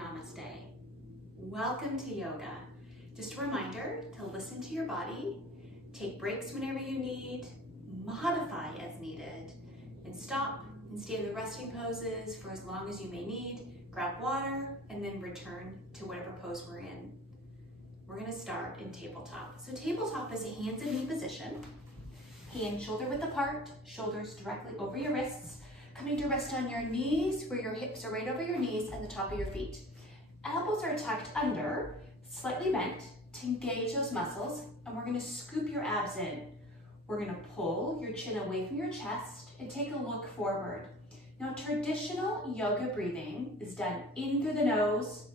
Namaste. Welcome to yoga. Just a reminder to listen to your body, take breaks whenever you need, modify as needed, and stop and stay in the resting poses for as long as you may need. Grab water and then return to whatever pose we're in. We're going to start in tabletop. So tabletop is a hands and knee position. Hands shoulder width apart, shoulders directly over your wrists, coming to rest on your knees where your hips are right over your knees and the top of your feet. Elbows are tucked under, slightly bent to engage those muscles, and we're going to scoop your abs in. We're going to pull your chin away from your chest and take a look forward. Now, traditional yoga breathing is done in through the nose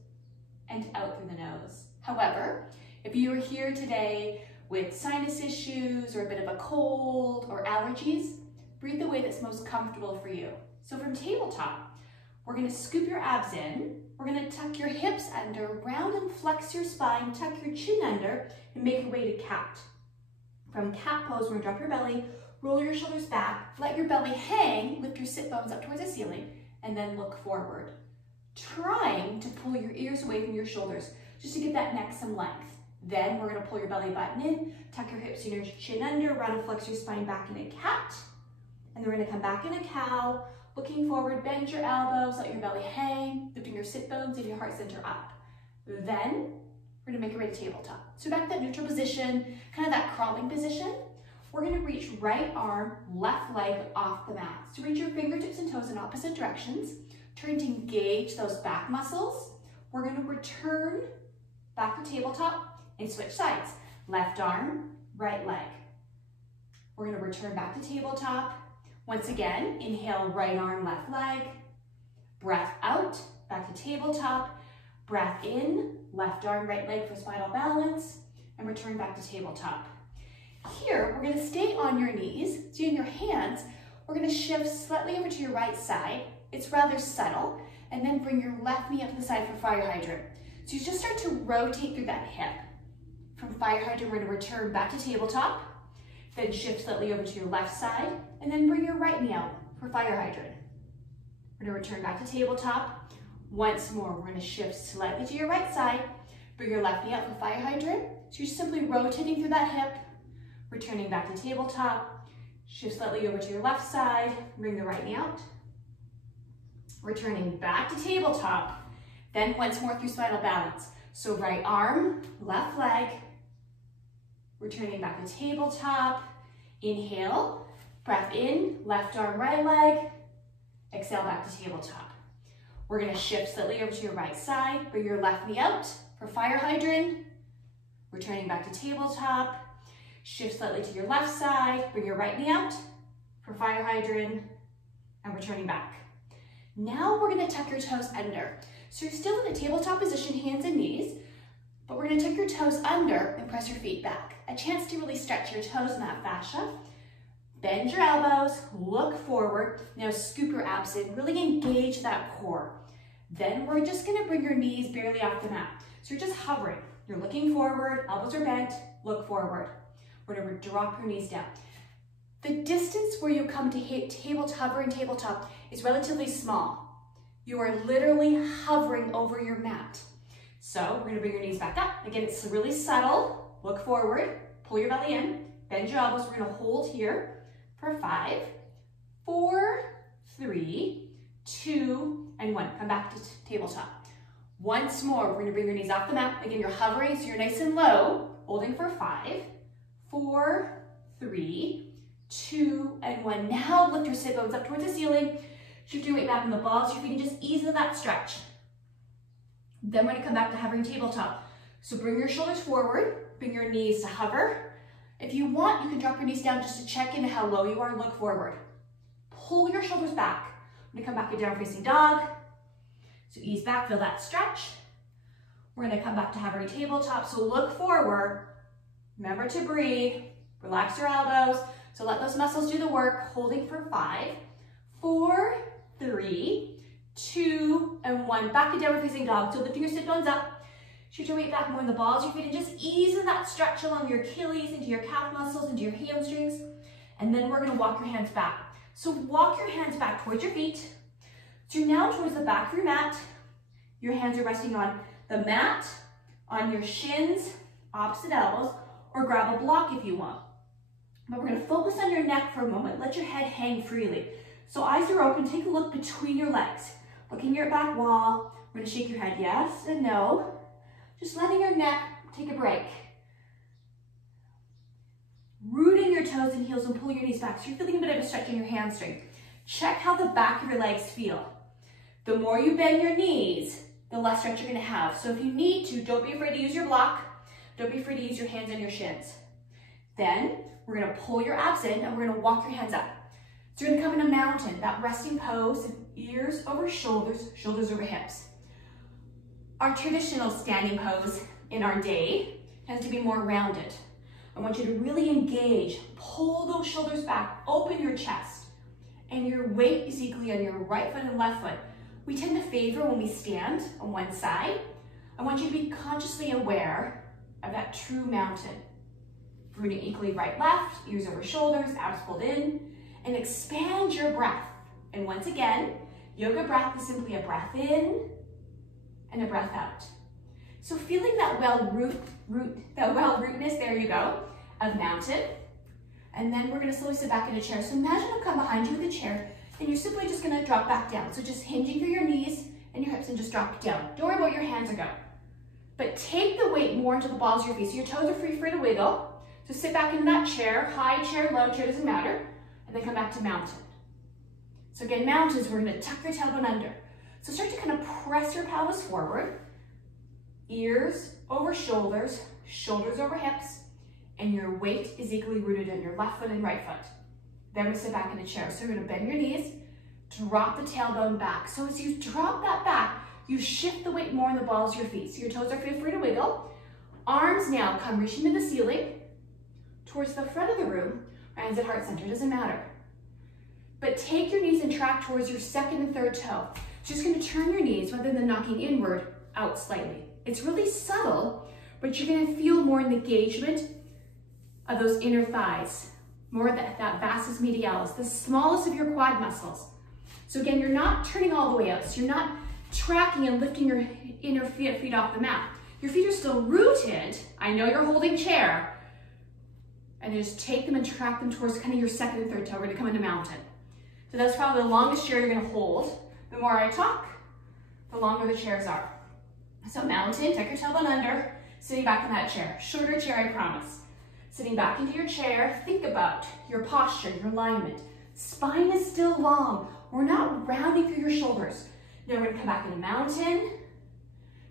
and out through the nose. However, if you are here today with sinus issues or a bit of a cold or allergies, breathe the way that's most comfortable for you. So from tabletop, we're going to scoop your abs in. We're going to tuck your hips under, round and flex your spine, tuck your chin under, and make your way to cat. From cat pose, we're going to drop your belly, roll your shoulders back, let your belly hang, lift your sit bones up towards the ceiling, and then look forward. Trying to pull your ears away from your shoulders, just to give that neck some length. Then we're going to pull your belly button in, tuck your hips and your chin under, round and flex your spine back in a cat. And then we're going to come back in a cow, looking forward, bend your elbows, let your belly hang, lifting your sit bones and your heart center up. Then we're going to make our way to tabletop. So back to that neutral position, kind of that crawling position. We're going to reach right arm, left leg off the mat. So reach your fingertips and toes in opposite directions. Turn to engage those back muscles. We're going to return back to tabletop and switch sides. Left arm, right leg. We're going to return back to tabletop. Once again, inhale, right arm, left leg. Breath out, back to tabletop. Breath in, left arm, right leg for spinal balance. And return back to tabletop. Here, we're going to stay on your knees. So in your hands, we're going to shift slightly over to your right side. It's rather subtle. And then bring your left knee up to the side for fire hydrant. So you just start to rotate through that hip. From fire hydrant, we're going to return back to tabletop. Then shift slightly over to your left side, and then bring your right knee out for fire hydrant. We're going to return back to tabletop. Once more, we're going to shift slightly to your right side, bring your left knee out for fire hydrant. So you're simply rotating through that hip, returning back to tabletop, shift slightly over to your left side, bring the right knee out, returning back to tabletop, then once more through spinal balance. So right arm, left leg, returning back to tabletop. Inhale, breath in, left arm, right leg. Exhale, back to tabletop. We're going to shift slightly over to your right side. Bring your left knee out for fire hydrant. Returning back to tabletop. Shift slightly to your left side. Bring your right knee out for fire hydrant. And returning back. Now we're going to tuck your toes under. So you're still in a tabletop position, hands and knees. But we're going to tuck your toes under and press your feet back. A chance to really stretch your toes in that fascia. Bend your elbows, look forward. Now scoop your abs in, really engage that core. Then we're just going to bring your knees barely off the mat. So you're just hovering. You're looking forward, elbows are bent, look forward. We're going to drop your knees down. The distance where you come to hover and tabletop is relatively small. You are literally hovering over your mat. So we're going to bring your knees back up. Again, it's really subtle. Look forward, pull your belly in, bend your elbows. We're going to hold here for 5, 4, 3, 2, and 1. Come back to tabletop. Once more, we're going to bring your knees off the mat. Again, you're hovering, so you're nice and low, holding for 5, 4, 3, 2, and 1. Now lift your sit bones up towards the ceiling. Shift your weight back on the balls of your feet and just ease into that stretch. Then we're going to come back to hovering tabletop. So bring your shoulders forward, bring your knees to hover. If you want, you can drop your knees down just to check into how low you are and look forward. Pull your shoulders back. We're going to come back to down facing dog. So ease back, feel that stretch. We're going to come back to hovering tabletop. So look forward. Remember to breathe. Relax your elbows. So let those muscles do the work. Holding for 5, 4, 3, 2, and 1. Back to downward facing dog. So lifting your sit bones up. Shift your weight back more in the balls of your feet and just ease in that stretch along your Achilles, into your calf muscles, into your hamstrings. And then we're going to walk your hands back. So walk your hands back towards your feet. So you're now towards the back of your mat. Your hands are resting on the mat, on your shins, opposite elbows, or grab a block if you want. But we're going to focus on your neck for a moment. Let your head hang freely. So eyes are open. Take a look between your legs. Looking at your back wall. We're going to shake your head yes and no. Just letting your neck take a break. Rooting your toes and heels and pulling your knees back. So you're feeling a bit of a stretch in your hamstring. Check how the back of your legs feel. The more you bend your knees, the less stretch you're going to have. So if you need to, don't be afraid to use your block. Don't be afraid to use your hands on your shins. Then we're going to pull your abs in and we're going to walk your hands up. So you're going to come in a mountain, that resting pose, ears over shoulders, shoulders over hips. Our traditional standing pose in our day tends to be more rounded. I want you to really engage, pull those shoulders back, open your chest, and your weight is equally on your right foot and left foot. We tend to favor when we stand on one side. I want you to be consciously aware of that true mountain. Rooting equally right, left, ears over shoulders, abs pulled in, and expand your breath. And once again, yoga breath is simply a breath in and a breath out. So feeling that well-rootedness, there you go, of mountain. And then we're going to slowly sit back in a chair. So imagine I'll come behind you with a chair, and you're simply just going to drop back down. So just hinging through your knees and your hips and just drop down. Don't worry about your hands are go. But take the weight more into the balls of your feet. So your toes are free to wiggle. So sit back into that chair, high chair, low chair, doesn't matter. And then come back to mountain. So again, mountains, we're going to tuck your tailbone under. So start to kind of press your pelvis forward. Ears over shoulders, shoulders over hips, and your weight is equally rooted in your left foot and right foot. Then we sit back in a chair. So you're going to bend your knees, drop the tailbone back. So as you drop that back, you shift the weight more in the balls of your feet. So your toes are free to wiggle. Arms now come reaching to the ceiling, towards the front of the room, hands at heart center, doesn't matter. But take your knees and track towards your second and third toe. Just going to turn your knees rather than knocking inward, out slightly. It's really subtle, but you're going to feel more engagement of those inner thighs, more of that vastus medialis, the smallest of your quad muscles. So again, you're not turning all the way out. So you're not tracking and lifting your inner feet off the mat. Your feet are still rooted. I know you're holding chair. And then just take them and track them towards kind of your second and third toe. We're going to come into mountain. So that's probably the longest chair you're going to hold. The more I talk, the longer the chairs are. So mountain, tuck your tailbone under, sitting back in that chair. Shorter chair, I promise. Sitting back into your chair, think about your posture, your alignment. Spine is still long. We're not rounding through your shoulders. Now we're going to come back into mountain.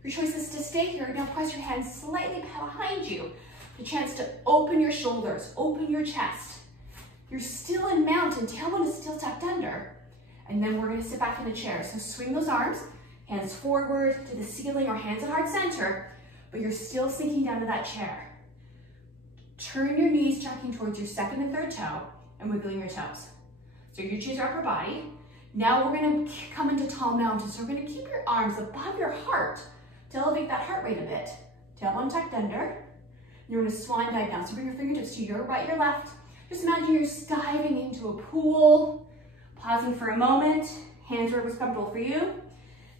Your choice is to stay here. Now press your hands slightly behind you. The chance to open your shoulders, open your chest. You're still in mountain, tailbone is still tucked under. And then we're going to sit back in the chair. So swing those arms, hands forward to the ceiling or hands at heart center, but you're still sinking down to that chair. Turn your knees, tracking towards your second and third toe, and wiggling your toes. So you choose your upper body. Now we're going to come into tall mountain. So we're going to keep your arms above your heart to elevate that heart rate a bit. Tailbone tucked under. You're going to swan dive down. So bring your fingertips to your right, your left. Just imagine you're diving into a pool. Pausing for a moment. Hands wherever's comfortable for you.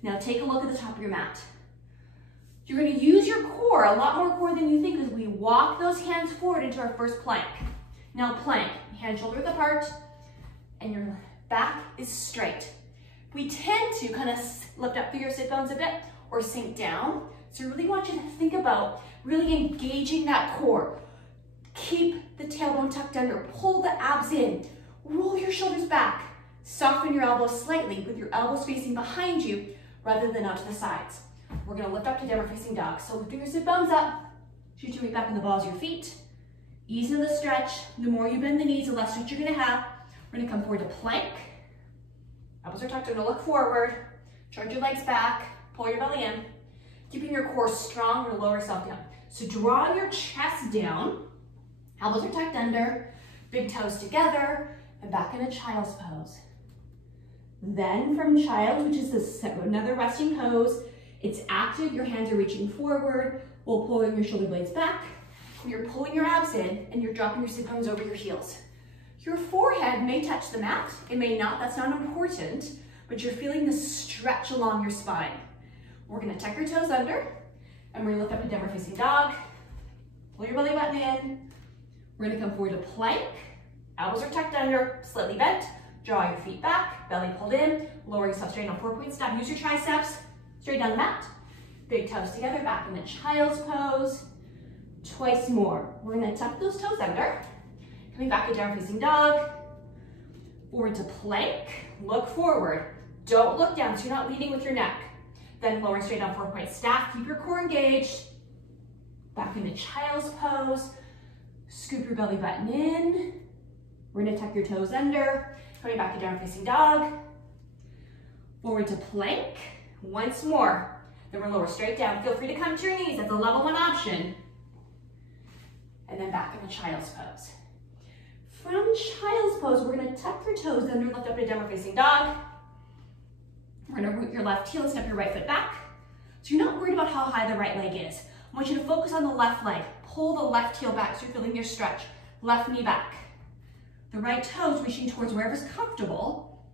Now take a look at the top of your mat. You're going to use your core, a lot more core than you think, as we walk those hands forward into our first plank. Now plank, hands shoulder width apart, and your back is straight. We tend to kind of lift up through your sit bones a bit or sink down. So I really want you to think about really engaging that core. Keep the tailbone tucked under, pull the abs in, roll your shoulders back, soften your elbows slightly with your elbows facing behind you rather than out to the sides. We're going to lift up to downward facing dog. So lifting your sit bones up, shoot your weight back in the balls of your feet. Ease in the stretch. The more you bend the knees, the less stretch you're going to have. We're going to come forward to plank. Elbows are tucked, we're going to look forward. Charge your legs back, pull your belly in. Keeping your core strong, we're going to lower yourself down. So draw your chest down. Elbows are tucked under, big toes together, and back in a child's pose. Then from child, which is another resting pose, it's active, your hands are reaching forward, while pulling your shoulder blades back. You're pulling your abs in, and you're dropping your sit bones over your heels. Your forehead may touch the mat, it may not, that's not important, but you're feeling the stretch along your spine. We're gonna tuck your toes under, and we're gonna lift up to downward facing dog. Pull your belly button in. We're gonna come forward to plank. Elbows are tucked under, slightly bent. Draw your feet back, belly pulled in. Lower yourself straight on 4-point step. Use your triceps, straight down the mat. Big toes together, back in the child's pose. Twice more. We're gonna tuck those toes under. Coming back to downward facing dog. Forward to plank, look forward. Don't look down, so you're not leading with your neck. Then lower straight on 4-point staff, keep your core engaged. Back into child's pose. Scoop your belly button in. We're gonna tuck your toes under. Coming back to downward facing dog. Forward to plank, once more. Then we're lower straight down. Feel free to come to your knees, that's a level 1 option. And then back into child's pose. From child's pose, we're gonna tuck your toes under, lift up to downward facing dog. We're gonna root your left heel and step your right foot back. So you're not worried about how high the right leg is. I want you to focus on the left leg. Pull the left heel back so you're feeling your stretch. Left knee back. The right toes reaching towards wherever's comfortable,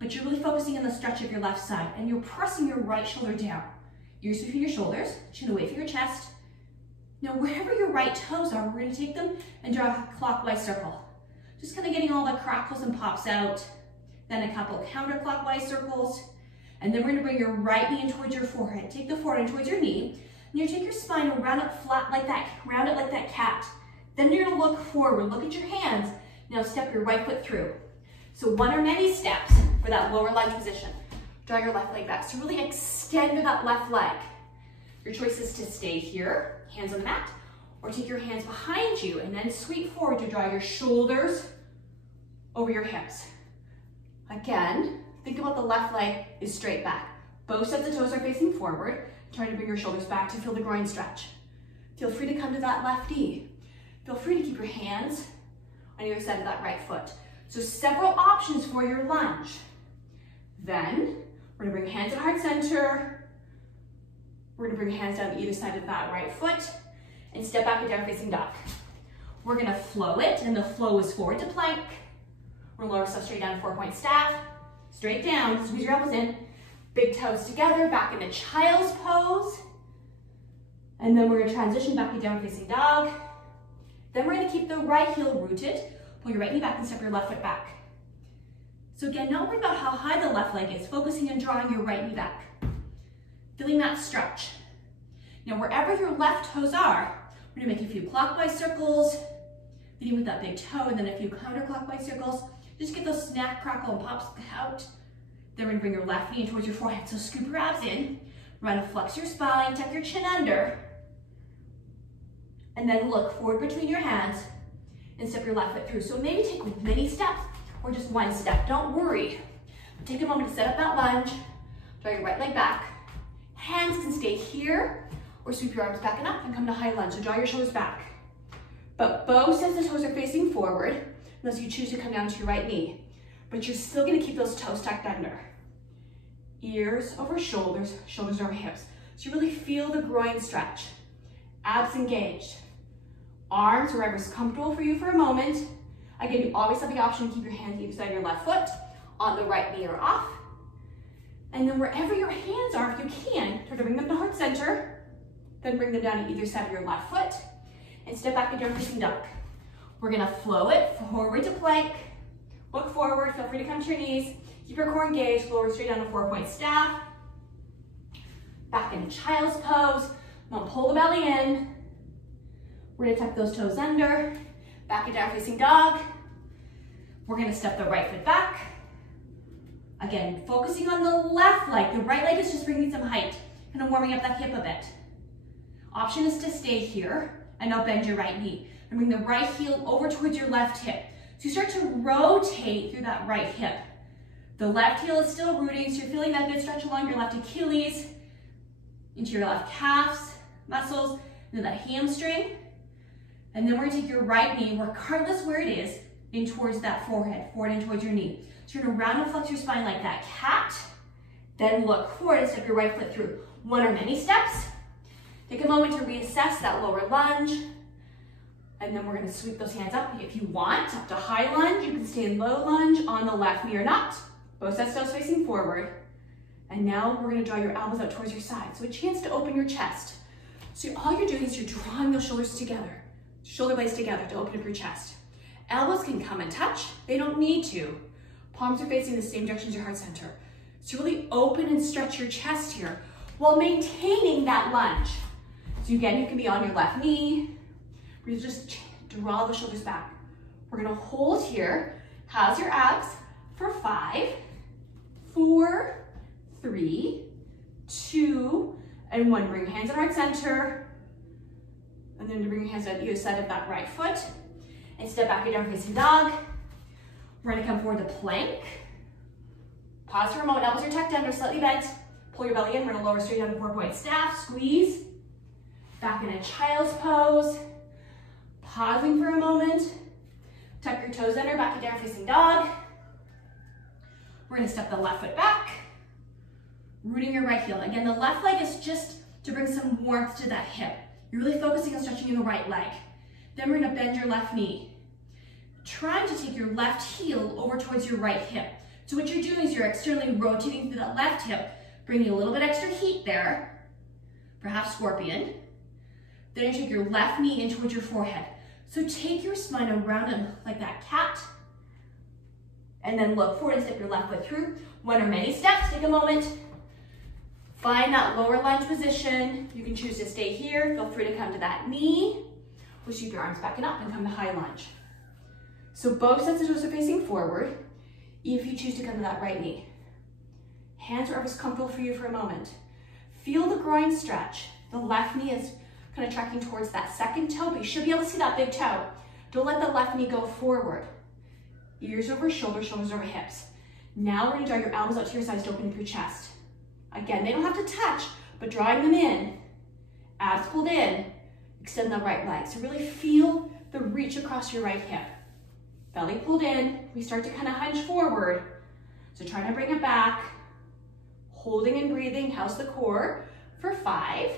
but you're really focusing on the stretch of your left side, and you're pressing your right shoulder down. You're sweeping your shoulders, chin away from your chest. Now, wherever your right toes are, we're gonna take them and draw a clockwise circle. Just kind of getting all the crackles and pops out. Then a couple counterclockwise circles. And then we're gonna bring your right knee in towards your forehead. Take the forehead in towards your knee. And you take your spine and round it flat like that. Round it like that cat. Then you're gonna look forward, look at your hands. Now step your right foot through. So 1 or many steps for that lower lunge position. Draw your left leg back. So really extend that left leg. Your choice is to stay here, hands on the mat, or take your hands behind you and then sweep forward to draw your shoulders over your hips. Again, think about the left leg is straight back. Both sets of toes are facing forward, trying to bring your shoulders back to feel the groin stretch. Feel free to come to that left knee. Feel free to keep your hands on either side of that right foot. So several options for your lunge. Then, we're gonna bring hands at heart center. We're gonna bring hands down either side of that right foot and step back to down facing dog. We're gonna flow it, and the flow is forward to plank. We're gonna lower ourselves straight down to 4-point staff. Straight down, squeeze your elbows in. Big toes together, back into child's pose. And then we're gonna transition back to down facing dog. Then we're gonna keep the right heel rooted. Pull your right knee back and step your left foot back. So again, not worry about how high the left leg is, focusing on drawing your right knee back. Feeling that stretch. Now, wherever your left toes are, we're gonna make a few clockwise circles, leading with that big toe, and then a few counterclockwise circles. Just get those snap, crackle, and pops out. Then we're gonna bring your left knee towards your forehead. So scoop your abs in, run to flex your spine, tuck your chin under, and then look forward between your hands and step your left foot through. So maybe take many steps or just 1 step. Don't worry. Take a moment to set up that lunge. Draw your right leg back. Hands can stay here or sweep your arms back and up and come to high lunge. So draw your shoulders back. But both sets of toes are facing forward unless you choose to come down to your right knee. But you're still gonna keep those toes tucked under. Ears over shoulders, shoulders over hips. So you really feel the groin stretch. Abs engaged. Arms wherever's comfortable for you for a moment. Again, you always have the option to keep your hands either side of your left foot, on the right knee or off. And then wherever your hands are, if you can, try to bring them to heart center, then bring them down to either side of your left foot, and step back into down facing dog. We're gonna flow it forward to plank. Look forward, feel free to come to your knees. Keep your core engaged, lower straight down to 4-point staff. Back into child's pose. Now pull the belly in. We're gonna tuck those toes under. Back and down facing dog. We're gonna step the right foot back. Again, focusing on the left leg. The right leg is just bringing some height, kind of warming up that hip a bit. Option is to stay here and now bend your right knee. And bring the right heel over towards your left hip. So you start to rotate through that right hip. The left heel is still rooting, so you're feeling that good stretch along your left Achilles, into your left calves, muscles, and then that hamstring. And then we're gonna take your right knee, regardless where it is, in towards that forehead, forward in towards your knee. So you're gonna round and flex your spine like that cat, then look forward and step your right foot through. 1 or many steps. Take a moment to reassess that lower lunge. And then we're gonna sweep those hands up if you want, up to high lunge. You can stay in low lunge on the left knee or not. Both sets of toes facing forward. And now we're gonna draw your elbows out towards your side. So a chance to open your chest. So all you're doing is you're drawing those shoulders together, shoulder blades together to open up your chest. Elbows can come and touch, they don't need to. Palms are facing the same direction as your heart center. So really open and stretch your chest here while maintaining that lunge. So again, you can be on your left knee, where you just draw the shoulders back. We're gonna hold here, house your abs for 5, 4, 3, 2, and 1. Bring your hands at heart center, and then bring your hands at either side of that right foot, and step back to down facing dog. We're gonna come forward to plank. Pause for a moment, elbows are tucked under, slightly bent. Pull your belly in, we're gonna lower straight down to 4-point staff, squeeze. Back in a child's pose. Pausing for a moment. Tuck your toes under, back to down facing dog. We're gonna step the left foot back. Rooting your right heel. Again, the left leg is just to bring some warmth to that hip. You're really focusing on stretching in the right leg. Then we're gonna bend your left knee. Trying to take your left heel over towards your right hip. So what you're doing is you're externally rotating through that left hip, bringing a little bit extra heat there, perhaps scorpion. Then you take your left knee in towards your forehead. So take your spine around and like that cat, and then look forward and step your left foot through. 1 or many steps, take a moment. Find that lower lunge position. You can choose to stay here. Feel free to come to that knee. Or sweep your arms back and up and come to high lunge. So both sets of toes are facing forward, even if you choose to come to that right knee. Hands wherever's comfortable for you for a moment. Feel the groin stretch. The left knee is kind of tracking towards that second toe, but you should be able to see that big toe. Don't let the left knee go forward. Ears over shoulders, shoulders over hips. Now we're gonna draw your elbows out to your sides to open up your chest. Again, they don't have to touch, but drawing them in. Abs pulled in, extend the right leg. So really feel the reach across your right hip. Belly pulled in, we start to kind of hunch forward. So trying to bring it back, holding and breathing, house the core for 5,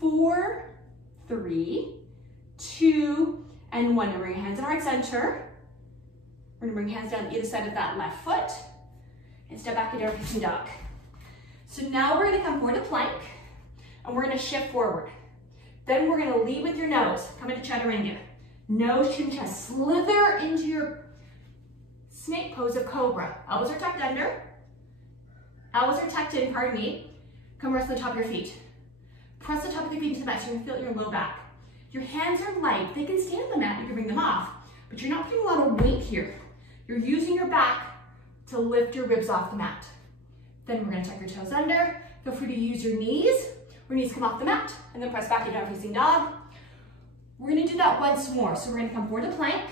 4, 3, 2, and 1. Now bring your hands in heart center. We're gonna bring hands down either side of that left foot and step back to down facing dog. So now we're gonna come forward to plank and we're gonna shift forward. Then we're gonna lead with your nose, come into chaturanga. Nose, chin, chest, slither into your snake pose of cobra. Elbows are tucked under. Elbows are tucked in, pardon me. Come rest on the top of your feet. Press the top of the feet into the mat so you can feel your low back. Your hands are light. They can stay on the mat, you can bring them off, but you're not putting a lot of weight here. You're using your back to lift your ribs off the mat. Then we're gonna tuck your toes under. Feel free to use your knees. Your knees come off the mat, and then press back to down facing dog. We're gonna do that once more. So we're gonna come forward to plank.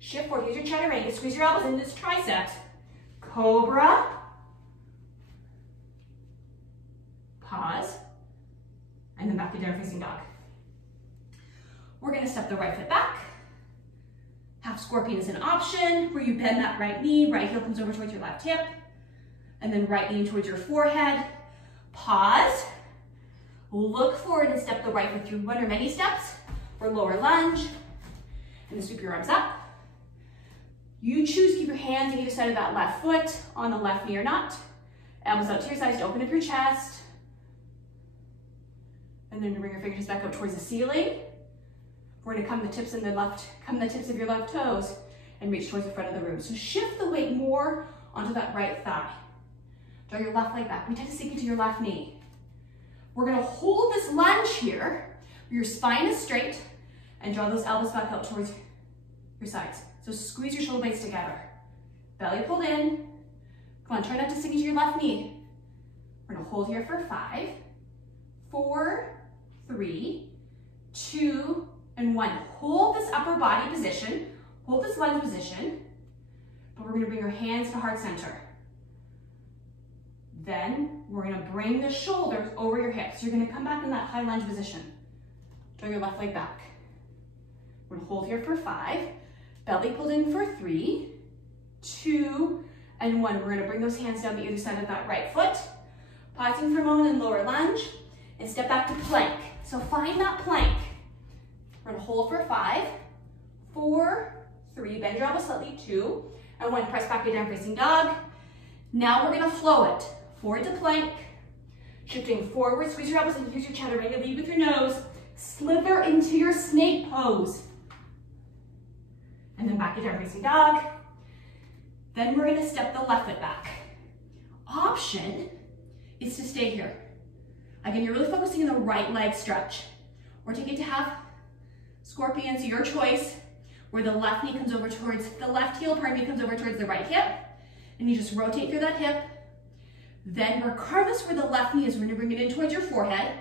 Shift forward, use your chaturanga. Squeeze your elbows into this triceps. Cobra. Pause. And then back to down facing dog. We're gonna step the right foot back. Half scorpion is an option, where you bend that right knee, right heel comes over towards your left hip, and then right knee towards your forehead. Pause. Look forward and step the right foot through 1 or many steps for lower lunge. And then sweep your arms up. You choose, keep your hands on either side of that left foot, on the left knee or not. Elbows out to your sides to open up your chest. And then bring your fingertips back up towards the ceiling. We're gonna come the tips of your left toes and reach towards the front of the room. So shift the weight more onto that right thigh. Draw your left leg back. We tend to sink into your left knee. We're gonna hold this lunge here, where your spine is straight, and draw those elbows back out towards your sides. So squeeze your shoulder blades together. Belly pulled in. Come on, try not to sink into your left knee. We're gonna hold here for 5, 4, 3, 2, and 1. Hold this upper body position, hold this lunge position, but we're gonna bring your hands to heart center. Then we're gonna bring the shoulders over your hips. You're gonna come back in that high lunge position. Draw your left leg back. We're gonna hold here for 5, belly pulled in for 3, 2, and 1. We're gonna bring those hands down the either side of that right foot, pausing for a moment in lower lunge, and step back to plank. So find that plank. We're gonna hold for 5, 4, 3, bend your elbows slightly, 2, and 1. Press back to down facing dog. Now we're gonna flow it. Forward to plank. Shifting forward, squeeze your elbows and use your chaturanga, lead with your nose. Slither into your snake pose. And then back to down facing dog. Then we're gonna step the left foot back. Option is to stay here. Again, you're really focusing on the right leg stretch. Or take it to half scorpions, your choice, where the left knee comes over towards, the left heel, pardon me, comes over towards the right hip. And you just rotate through that hip. Then regardless where the left knee is, we're gonna bring it in towards your forehead.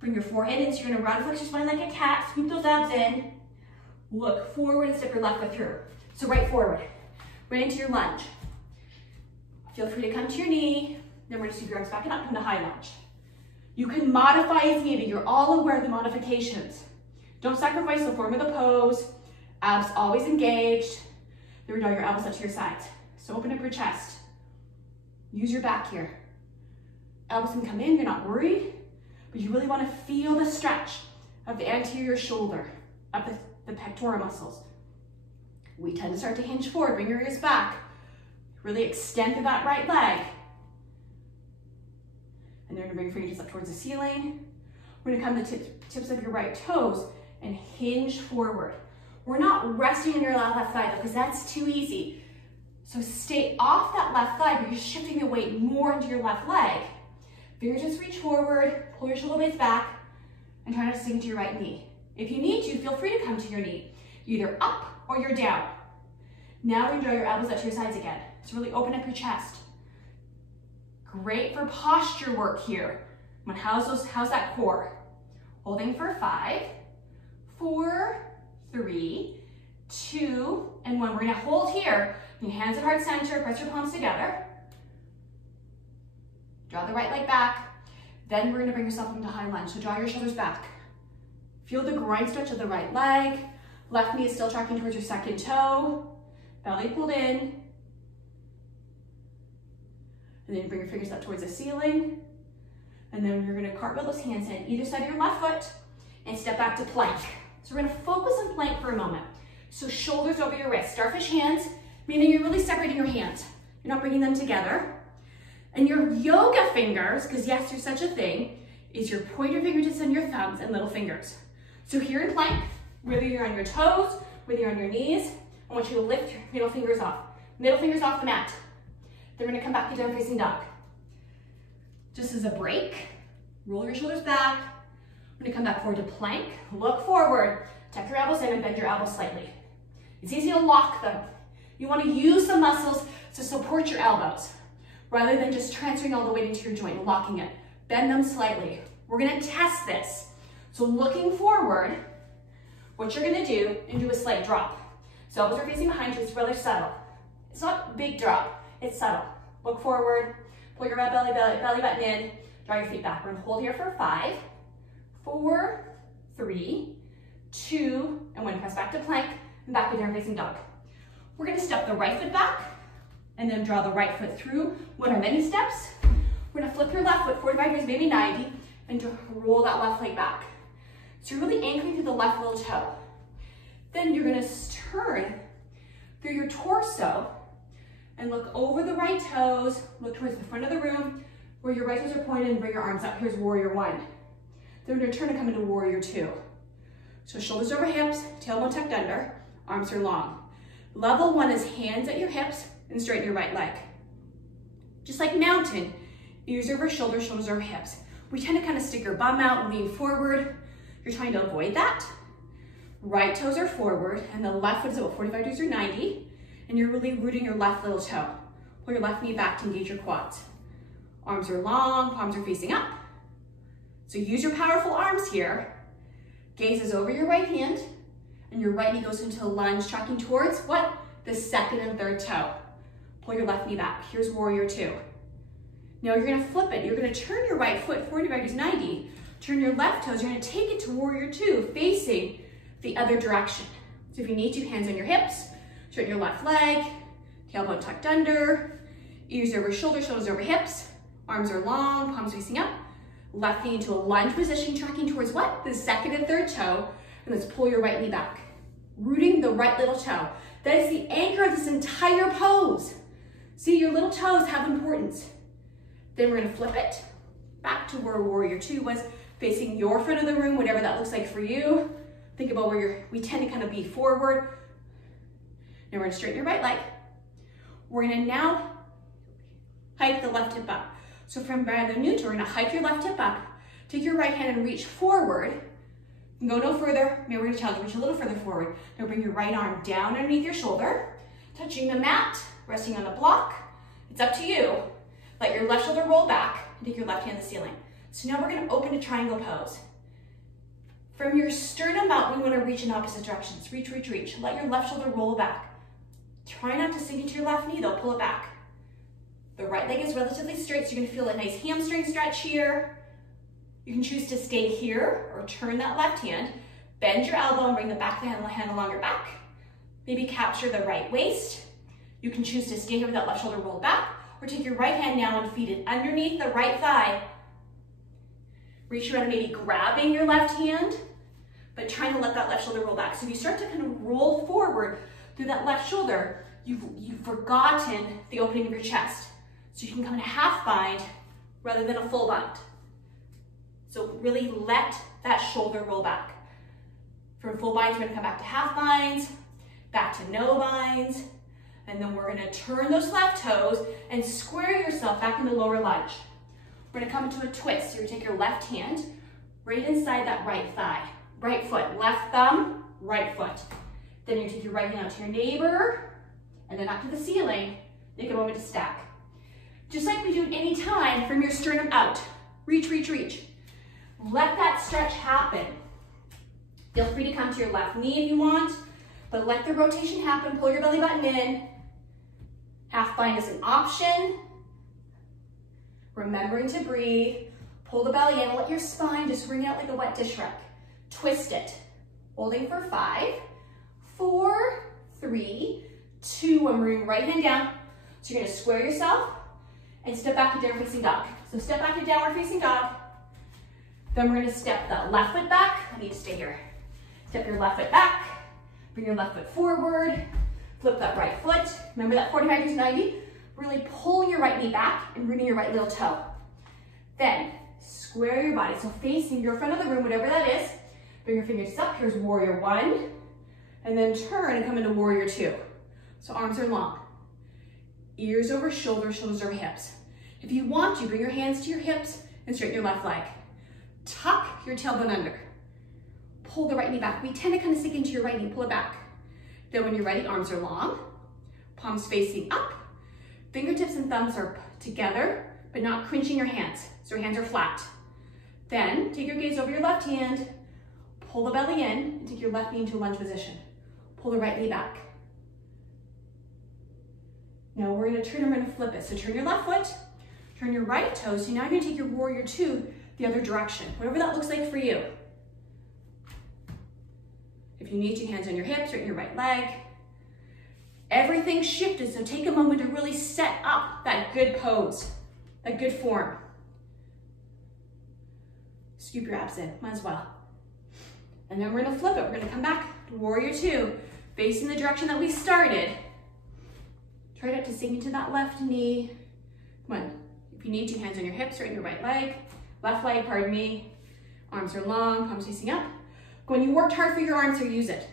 Bring your forehead in, so you're gonna round flex your spine like a cat, scoop those abs in. Look forward and step your left foot through. So right forward, right into your lunge. Feel free to come to your knee. Then we're gonna sweep your arms back and up, come to high lunge. You can modify as needed. You're all aware of the modifications. Don't sacrifice the form of the pose. Abs always engaged. Then we draw your elbows up to your sides. So open up your chest. Use your back here. Elbows can come in, you're not worried, but you really wanna feel the stretch of the anterior shoulder, of the pectoral muscles. We tend to start to hinge forward, bring your ears back. Really extend through that right leg. And then we're gonna bring your fingertips up towards the ceiling. We're gonna come to the tips of your right toes and hinge forward. We're not resting on your left thigh though, because that's too easy. So stay off that left thigh, but you're shifting the weight more into your left leg. Fingertips reach forward, pull your shoulder blades back, and try not to sink to your right knee. If you need to, feel free to come to your knee. You're either up or you're down. Now we're gonna draw your elbows up to your sides again. So really open up your chest. Great for posture work here. How's that core? Holding for 5, 4, 3, 2, and 1. We're gonna hold here. Bring your hands at heart center, press your palms together. Draw the right leg back. Then we're gonna bring yourself into high lunge. So draw your shoulders back. Feel the groin stretch of the right leg. Left knee is still tracking towards your second toe. Belly pulled in. And then bring your fingers up towards the ceiling. And then you're gonna cartwheel those hands in either side of your left foot and step back to plank. So we're gonna focus on plank for a moment. So shoulders over your wrists, starfish hands, meaning you're really separating your hands. You're not bringing them together. And your yoga fingers, because yes, there's such a thing, is your pointer fingertips and your thumbs and little fingers. So here in plank, whether you're on your toes, whether you're on your knees, I want you to lift your middle fingers off. Middle fingers off the mat. Then we're gonna come back to down facing dog. Just as a break, roll your shoulders back. We're gonna come back forward to plank. Look forward, tuck your elbows in and bend your elbows slightly. It's easy to lock them. You wanna use the muscles to support your elbows rather than just transferring all the weight into your joint and locking it. Bend them slightly. We're gonna test this. So looking forward, what you're gonna do and do a slight drop. So elbows are facing behind you, it's rather subtle. It's not a big drop, it's subtle. Look forward, pull your belly button in, draw your feet back. We're gonna hold here for 5, 4, 3, 2, and 1. Press back to plank and back to down facing dog. We're gonna step the right foot back and then draw the right foot through one or many steps. We're gonna flip your left foot 45 degrees, maybe 90, and roll that left leg back. So you're really anchoring through the left little toe. Then you're gonna turn through your torso and look over the right toes, look towards the front of the room where your right toes are pointed and bring your arms up. Here's warrior 1. Then we're gonna turn and come into warrior 2. So shoulders over hips, tailbone tucked under, arms are long. Level 1 is hands at your hips and straighten your right leg. Just like mountain, ears over shoulders, shoulders over hips. We tend to kind of stick your bum out and lean forward. You're trying to avoid that. Right toes are forward and the left foot is about 45 degrees or 90. And you're really rooting your left little toe. Pull your left knee back to engage your quads. Arms are long, palms are facing up. So use your powerful arms here. Gaze is over your right hand and your right knee goes into a lunge, tracking towards what? The second and third toe. Pull your left knee back. Here's warrior 2. Now you're gonna flip it. You're gonna turn your right foot 45 degrees 90. Turn your left toes. You're gonna take it to warrior 2, facing the other direction. So if you need to, hands on your hips, straighten your left leg, tailbone tucked under, ears over shoulders, shoulders over hips, arms are long, palms facing up, left knee into a lunge position, tracking towards what? The second and third toe, and let's pull your right knee back, rooting the right little toe. That is the anchor of this entire pose. See, your little toes have importance. Then we're gonna flip it back to where warrior two was, facing your front of the room, whatever that looks like for you. Think about where we tend to kind of be forward. Now we're gonna straighten your right leg. We're gonna now hike the left hip up. So from rather neutral, we're gonna hike your left hip up, take your right hand and reach forward. Go no further. Maybe we're gonna challenge, reach a little further forward. Now bring your right arm down underneath your shoulder, touching the mat, resting on a block. It's up to you. Let your left shoulder roll back and take your left hand to the ceiling. So now we're gonna open to triangle pose. From your sternum out, we wanna reach in opposite directions. Reach, reach, reach. Let your left shoulder roll back. Try not to sink into your left knee though, pull it back. The right leg is relatively straight, so you're gonna feel a nice hamstring stretch here. You can choose to stay here or turn that left hand, bend your elbow and bring the back of the hand along your back. Maybe capture the right waist. You can choose to stay here with that left shoulder rolled back, or take your right hand now and feed it underneath the right thigh. Reach around, maybe grabbing your left hand, but trying to let that left shoulder roll back. So if you start to kind of roll forward through that left shoulder, you've forgotten the opening of your chest. So you can come in a half bind rather than a full bind. So really let that shoulder roll back. From full binds, we're gonna come back to half binds, back to no binds, and then we're gonna turn those left toes and square yourself back into lower lunge. We're gonna come into a twist. So you take your left hand right inside that right thigh, right foot, left thumb, right foot. Then you take your right hand out to your neighbor, and then up to the ceiling. Take a moment to stack. Just like we do at any time, from your sternum out. Reach, reach, reach. Let that stretch happen. Feel free to come to your left knee if you want, but let the rotation happen. Pull your belly button in. Half bind is an option. Remembering to breathe. Pull the belly in, let your spine just ring out like a wet dish rack. Twist it. Holding for 5, 4, 3, 2, and bring right hand down. So you're gonna square yourself and step back to downward facing dog. So step back to downward facing dog. Then we're gonna step that left foot back. I need to stay here. Step your left foot back. Bring your left foot forward. Flip that right foot. Remember that 45 degrees 90? Really pull your right knee back and bring your right little toe. Then square your body. So facing your front of the room, whatever that is. Bring your fingers up. Here's warrior 1. And then turn and come into warrior 2. So arms are long. Ears over shoulders, shoulders over hips. If you want to, bring your hands to your hips and straighten your left leg. Tuck your tailbone under. Pull the right knee back. We tend to kind of sink into your right knee, pull it back. Then when you're ready, arms are long, palms facing up, fingertips and thumbs are together, but not crunching your hands. So your hands are flat. Then take your gaze over your left hand, pull the belly in, and take your left knee into a lunge position. Pull the right knee back. Now we're gonna turn and we're gonna flip it. So turn your left foot, turn your right toe. So now you're gonna take your warrior 2 the other direction, whatever that looks like for you. If you need to, hands on your hips, straighten your right leg. Everything shifted, so take a moment to really set up that good pose, that good form. Scoop your abs in, might as well. And then we're gonna flip it. We're gonna come back to warrior 2, facing the direction that we started. Try not to sink into that left knee. Come on, if you need to, hands on your hips, straighten your right leg. Left leg, pardon me. Arms are long, palms facing up. When you worked hard for your arms here, use it.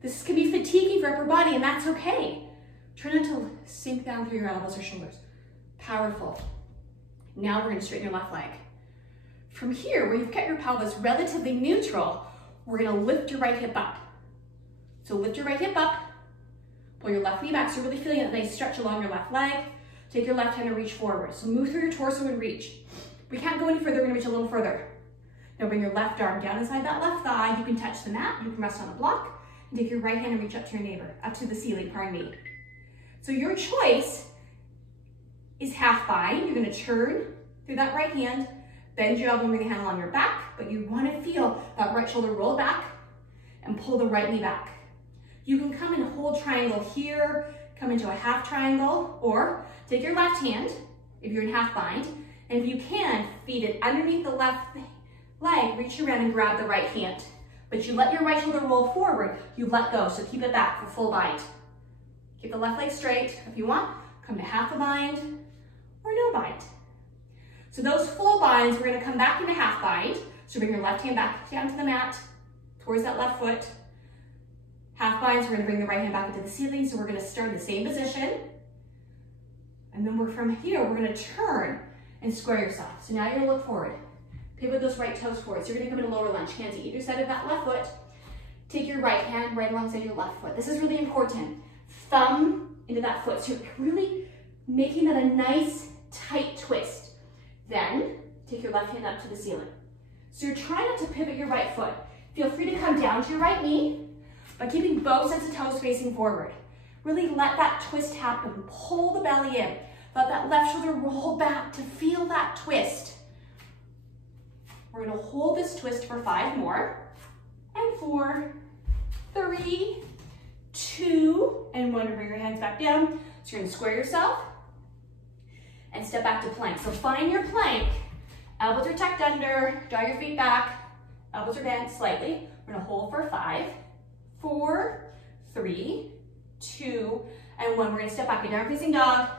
This can be fatiguing for upper body, and that's okay. Try not to sink down through your elbows or shoulders. Powerful. Now we're gonna straighten your left leg. From here, where you've kept your pelvis relatively neutral, we're gonna lift your right hip up. So lift your right hip up, pull your left knee back, so you're really feeling that nice stretch along your left leg. Take your left hand and reach forward. So move through your torso and reach. We can't go any further, we're gonna reach a little further. Now bring your left arm down inside that left thigh. You can touch the mat, you can rest on a block, and take your right hand and reach up to your neighbor, up to the ceiling, pardon me. So your choice is half bind. You're gonna turn through that right hand, bend your elbow and bring the hand along your back, but you wanna feel that right shoulder roll back and pull the right knee back. You can come and hold triangle here, come into a half triangle, or take your left hand, if you're in half bind, and if you can, feed it underneath the left leg, reach around and grab the right hand. But you let your right shoulder roll forward, you let go, so keep it back for full bind. Keep the left leg straight. If you want, come to half a bind or no bind. So those full binds, we're gonna come back into half bind. So bring your left hand back down to the mat, towards that left foot. Half binds, we're gonna bring the right hand back into the ceiling. So we're gonna start in the same position. And then from here, we're gonna turn and square yourself. So now you're gonna look forward. Pivot those right toes forward. So you're gonna come into lower lunge. Hands at either side of that left foot. Take your right hand right alongside your left foot. This is really important. Thumb into that foot. So you're really making that a nice, tight twist. Then, take your left hand up to the ceiling. So you're trying not to pivot your right foot. Feel free to come down to your right knee by keeping both sets of toes facing forward. Really let that twist happen. Pull the belly in. Let that left shoulder roll back to feel that twist. We're gonna hold this twist for 5 more. And 4, 3, 2, and 1. Bring your hands back down. So you're gonna square yourself and step back to plank. So find your plank. Elbows are tucked under. Draw your feet back. Elbows are bent slightly. We're gonna hold for 5, 4, 3, 2, and 1. We're gonna step back in down facing dog.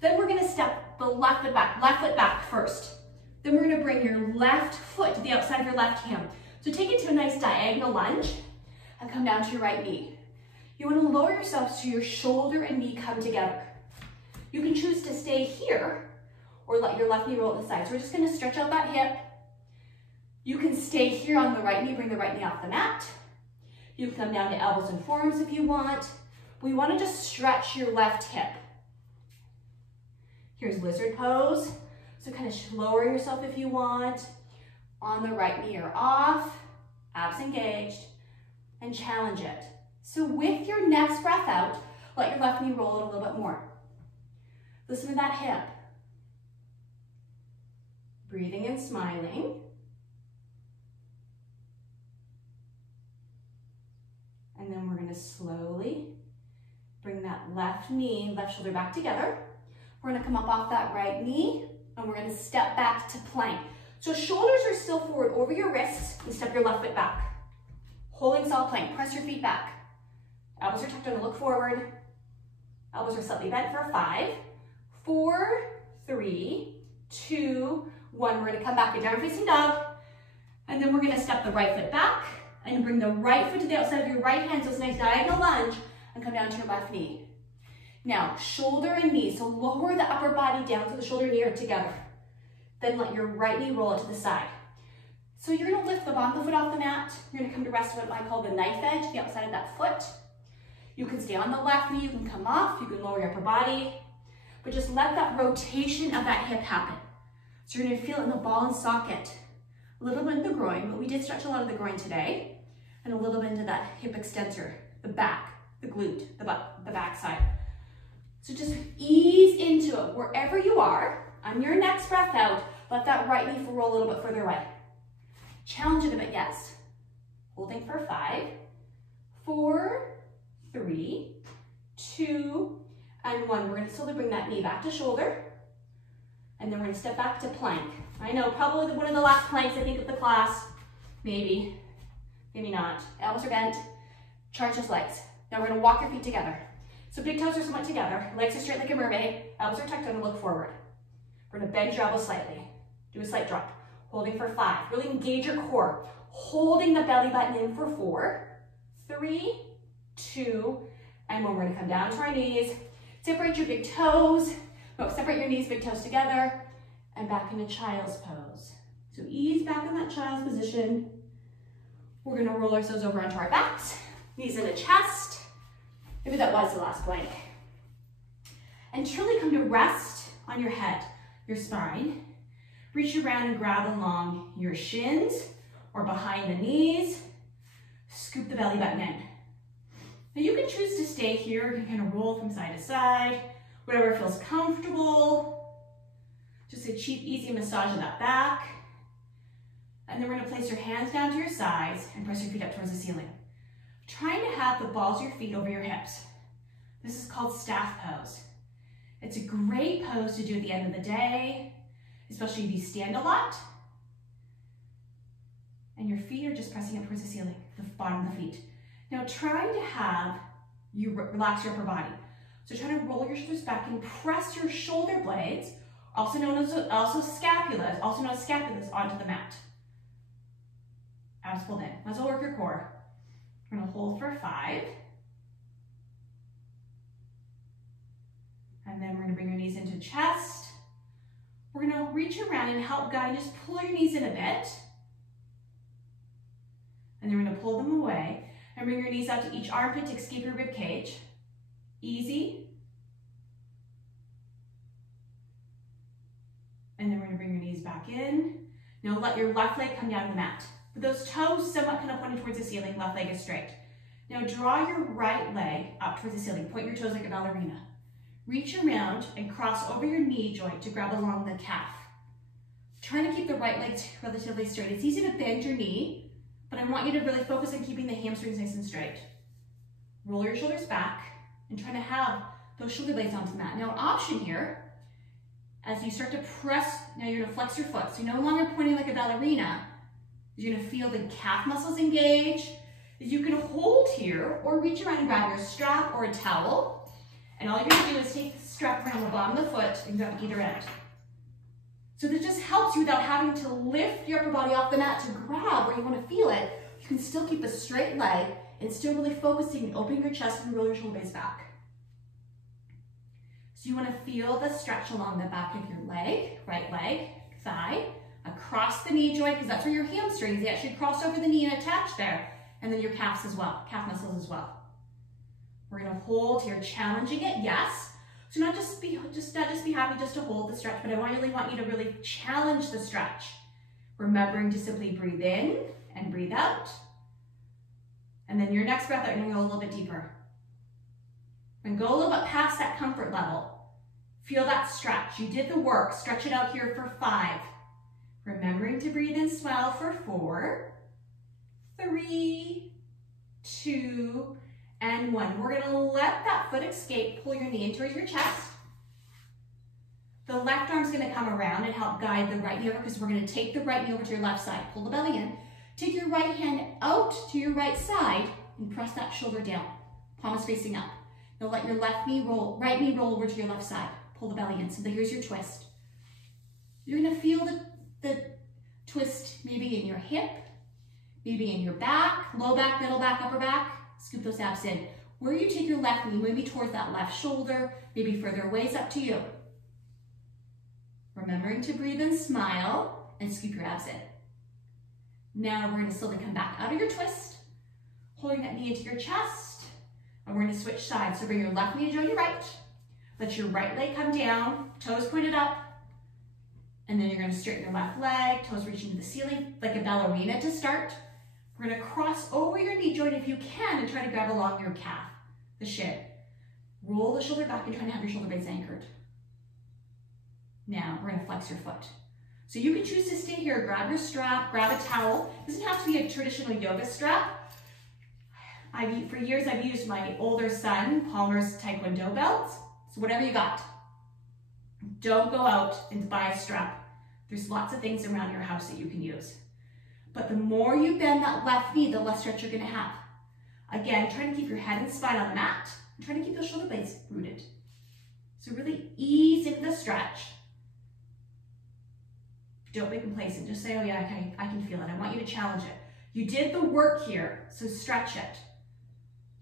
Then we're gonna step the left foot back first. Then we're gonna bring your left foot to the outside of your left hand. So take it to a nice diagonal lunge and come down to your right knee. You wanna lower yourself so your shoulder and knee come together. You can choose to stay here or let your left knee roll to the side. So we're just gonna stretch out that hip. You can stay here on the right knee, bring the right knee off the mat. You can come down to elbows and forearms if you want. We wanna just stretch your left hip. Here's lizard pose. So kind of lower yourself if you want. On the right knee or off, abs engaged, and challenge it. So with your next breath out, let your left knee roll it a little bit more. Listen to that hip. Breathing and smiling. And then we're gonna slowly bring that left knee, left shoulder back together. We're gonna come up off that right knee and we're gonna step back to plank. So shoulders are still forward over your wrists and step your left foot back. Holding solid plank, press your feet back. Elbows are tucked under, look forward. Elbows are slightly bent for 5, 4, 3, 2, 1. We're gonna come back to down facing dog. And then we're gonna step the right foot back and bring the right foot to the outside of your right hand. So it's a nice diagonal lunge and come down to your left knee. Now, shoulder and knee. So lower the upper body down so the shoulder and knee are together. Then let your right knee roll it to the side. So you're gonna lift the bottom of the foot off the mat. You're gonna come to rest on what I call the knife edge, the outside of that foot. You can stay on the left knee, you can come off, you can lower your upper body, but just let that rotation of that hip happen. So you're gonna feel it in the ball and socket, a little bit in the groin, but we did stretch a lot of the groin today, and a little bit into that hip extensor, the back, the glute, the butt, the back side. So just ease into it wherever you are. On your next breath out, let that right knee roll a little bit further away. Challenge it a bit, yes. Holding for 5, 4, 3, 2, and 1. We're gonna slowly bring that knee back to shoulder, and then we're gonna step back to plank. I know, probably one of the last planks I think of the class. Maybe, maybe not. Elbows are bent, charge those legs. Now we're gonna walk your feet together. So big toes are somewhat together, legs are straight like a mermaid, elbows are tucked under, look forward. We're gonna bend your elbows slightly. Do a slight drop. Holding for 5. Really engage your core. Holding the belly button in for 4, 3, 2, and 1. We're gonna come down to our knees. Separate your big toes. No, separate your knees, big toes together, and back into child's pose. So ease back in that child's position. We're gonna roll ourselves over onto our backs, knees in the chest. Maybe that was the last plank. And truly come to rest on your head, your spine. Reach around and grab along your shins or behind the knees. Scoop the belly button in. Now you can choose to stay here. You can kind of roll from side to side, whatever feels comfortable. Just a cheap, easy massage of that back. And then we're gonna place your hands down to your sides and press your feet up towards the ceiling. Trying to have the balls of your feet over your hips. This is called staff pose. It's a great pose to do at the end of the day, especially if you stand a lot. And your feet are just pressing up towards the ceiling, the bottom of the feet. Now try to have you relax your upper body. So try to roll your shoulders back and press your shoulder blades also known as scapulas, onto the mat. Abs pulled in. Muscle work your core. We're gonna hold for 5. And then we're gonna bring your knees into chest. We're gonna reach around and help guide, just pull your knees in a bit. And then we're gonna pull them away and bring your knees out to each armpit to escape your rib cage. Easy. And then we're gonna bring your knees back in. Now let your left leg come down to the mat. With those toes somewhat kind of pointing towards the ceiling, left leg is straight. Now draw your right leg up towards the ceiling. Point your toes like a ballerina. Reach around and cross over your knee joint to grab along the calf. Trying to keep the right leg relatively straight. It's easy to bend your knee, but I want you to really focus on keeping the hamstrings nice and straight. Roll your shoulders back and try to have those shoulder blades onto the mat. Now, an option here, as you start to press, now you're gonna flex your foot. So you're no longer pointing like a ballerina. You're gonna feel the calf muscles engage. You can hold here or reach around and grab your strap or a towel. And all you're gonna do is take the strap around the bottom of the foot and grab either end. So this just helps you without having to lift your upper body off the mat to grab where you wanna feel it. You can still keep a straight leg and still really focusing and opening your chest and roll your shoulder blades back. So you wanna feel the stretch along the back of your leg, right leg, thigh, across the knee joint, because that's where your hamstrings, they actually cross over the knee and attach there. And then your calves as well, calf muscles as well. We're gonna hold here, challenging it, yes. So not just be happy just to hold the stretch, but I really want you to really challenge the stretch. Remembering to simply breathe in and breathe out. And then your next breath out, you're gonna go a little bit deeper. And go a little bit past that comfort level. Feel that stretch. You did the work. Stretch it out here for 5. Remembering to breathe in, swell for 4, 3, 2, and 1. We're gonna let that foot escape. Pull your knee in towards your chest. The left arm's gonna come around and help guide the right knee over, because we're gonna take the right knee over to your left side. Pull the belly in. Take your right hand out to your right side and press that shoulder down. Palms facing up. Now let your right knee roll over to your left side. Pull the belly in. So here's your twist. You're gonna feel the twist maybe in your hip, maybe in your back, low back, middle back, upper back. Scoop those abs in. Where you take your left knee, maybe towards that left shoulder, maybe further away, is up to you. Remembering to breathe and smile and scoop your abs in. Now we're gonna slowly come back out of your twist, holding that knee into your chest, and we're gonna switch sides. So bring your left knee to join your right. Let your right leg come down, toes pointed up, and then you're gonna straighten your left leg, toes reaching to the ceiling, like a ballerina to start. We're gonna cross over your knee joint if you can and try to grab along your calf, the shin. Roll the shoulder back and try to have your shoulder blades anchored. Now we're gonna flex your foot. So you can choose to stay here, grab your strap, grab a towel. It doesn't have to be a traditional yoga strap. For years I've used my older son, Palmer's Taekwondo belts. So whatever you got. Don't go out and buy a strap. There's lots of things around your house that you can use. But the more you bend that left knee, the less stretch you're gonna have. Again, try to keep your head and spine on the mat. And try to keep those shoulder blades rooted. So really ease into the stretch. Don't be complacent. Just say, oh yeah, I can feel it. I want you to challenge it. You did the work here, so stretch it.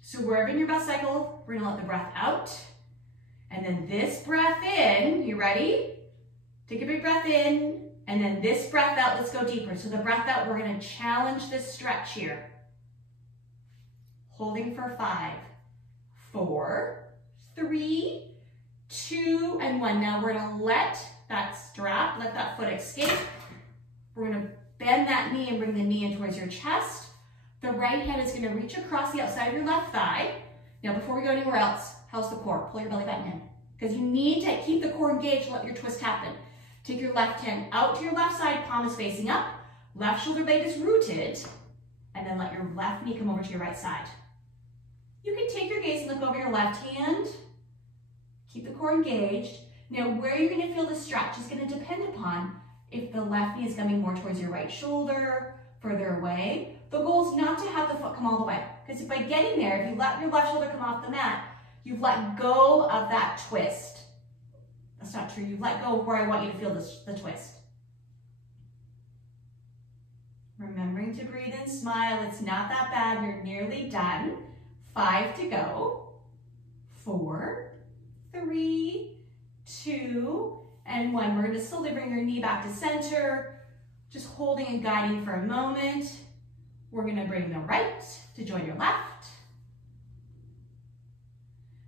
So wherever in your best cycle, we're gonna let the breath out. And then this breath in, you ready? Take a big breath in. And then this breath out, let's go deeper. So the breath out, we're gonna challenge this stretch here. Holding for 5, 4, 3, 2, and 1. Now we're gonna let that strap, let that foot escape. We're gonna bend that knee and bring the knee in towards your chest. The right hand is gonna reach across the outside of your left thigh. Now before we go anywhere else, how's the core? Pull your belly button in. Because you need to keep the core engaged, let your twist happen. Take your left hand out to your left side, palm is facing up, left shoulder blade is rooted, and then let your left knee come over to your right side. You can take your gaze and look over your left hand, keep the core engaged. Now where you're gonna feel the stretch is gonna depend upon if the left knee is coming more towards your right shoulder, further away. The goal is not to have the foot come all the way, because by getting there, if you let your left shoulder come off the mat, you've let go of that twist. That's not true. You let go of where I want you to feel the twist. Remembering to breathe and smile. It's not that bad. You're nearly done. 5 to go. 4, 3, 2, and 1. We're just slowly bring your knee back to center. Just holding and guiding for a moment. We're gonna bring the right to join your left.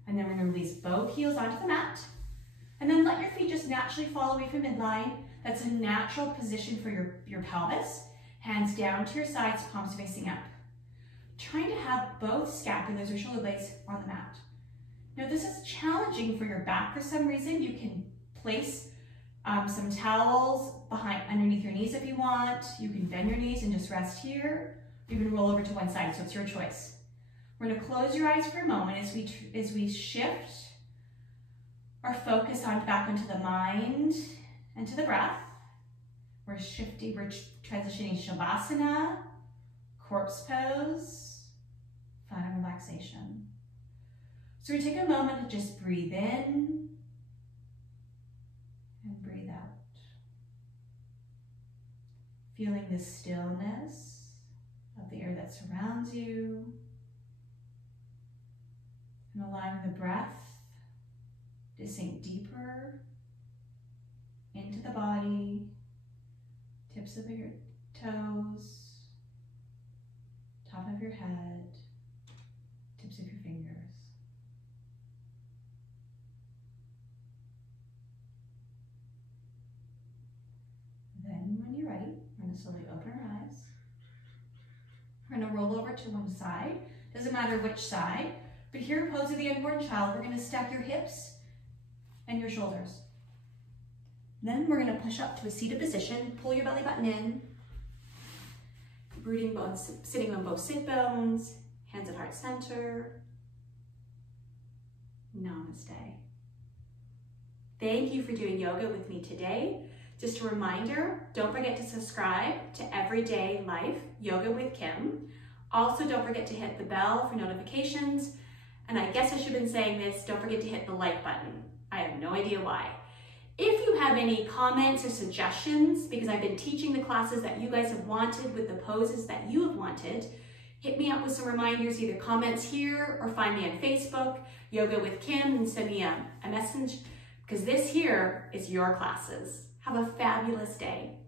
And then we're gonna release both heels onto the mat. And then let your feet just naturally fall away from midline. That's a natural position for your pelvis. Hands down to your sides, palms facing up. Trying to have both scapulars or shoulder blades on the mat. Now this is challenging for your back for some reason. You can place some towels underneath your knees if you want. You can bend your knees and just rest here. You can roll over to one side, so it's your choice. We're gonna close your eyes for a moment as we shift our focus back onto the mind and to the breath. We're transitioning Shavasana, corpse pose, final relaxation. So we take a moment to just breathe in and breathe out. Feeling the stillness of the air that surrounds you. And allowing the breath to sink deeper into the body, tips of your toes, top of your head, tips of your fingers. Then when you're ready, we're going to slowly open our eyes. We're going to roll over to one side. Doesn't matter which side, but here, pose of the unborn child, we're going to stack your hips and your shoulders. Then we're going to push up to a seated position, pull your belly button in, rooting bones, sitting on both sit bones, hands at heart center. Namaste. Thank you for doing yoga with me today. Just a reminder, don't forget to subscribe to Everyday Life Yoga with Kim. Also, don't forget to hit the bell for notifications. And I guess I should have been saying this, don't forget to hit the like button. I have no idea why. If you have any comments or suggestions, because I've been teaching the classes that you guys have wanted with the poses that you have wanted, hit me up with some reminders, either comments here or find me on Facebook, Yoga with Kim, and send me a message, because this here is your classes. Have a fabulous day.